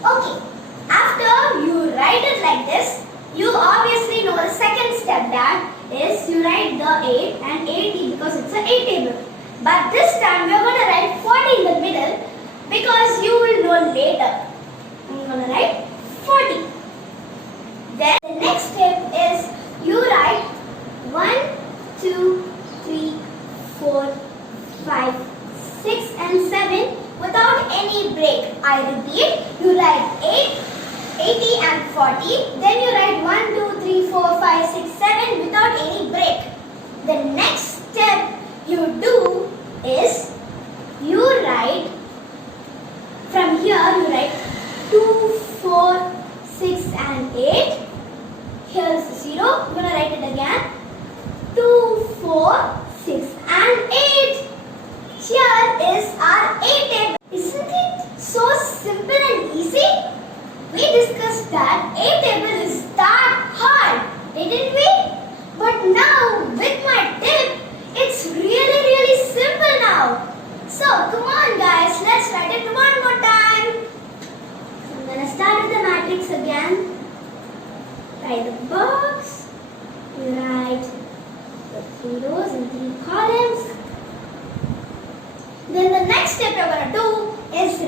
Okay, after you write it like this, you obviously know the second step, that is you write the 8 and 80 because it's an 8 table. But this time we are going to write 40 in the middle because you will know later. I'm going to write 40. Then the next step is you write 1, 2, 3, 4, 5, 6 and 7 without any break. I repeat, you write 8, 80 and 40. Then you write 1, 2, 3, 4, 5, 6, 7 without any break. The next step you do is you write, from here you write 2, 4, 6 and 8. Here's the 0. I'm going to write it again. 2, 4, 6 and 8. Here is our 8 table. Isn't it so simple and easy? We discussed that 8 table is that hard, didn't we? But now with my tip, it's really simple now. So come on guys, let's write it one more time. So I'm going to start with the matrix again. Write the box. You write the 3 rows and 3 columns. Then the next step you're going to do is